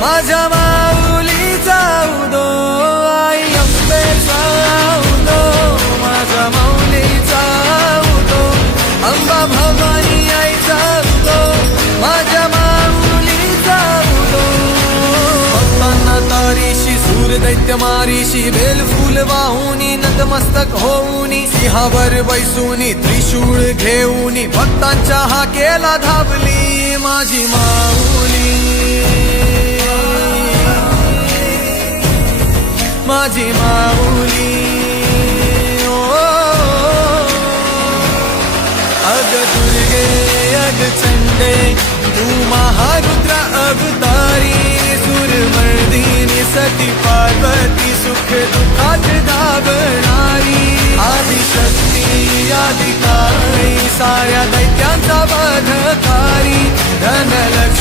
माझ्या माऊलीचा उदो आई अंबेचा उदो माझ्या माऊलीचा उदो अंबा भवानी आईचा उदो माझ्या माऊलीचा उदो भक्तांना तारीशी सूर दैत्य मारीशी बेल फूल वाहुनी नतमस्तक होऊनी सिंहावर बैसूनी त्रिशूळ घेऊनी भक्तांच्या हाकेला धावली माझी माऊली माझी माऊली अग दुर्गे अग चंडे तू महारुद्र अवतारी सुरमर्दिनी सती पार्वती सुख दुःखात धावणारी आदिशक्ती आदिकाळी साऱ्या दैत्यांचा वधकारी धनलक्ष्मी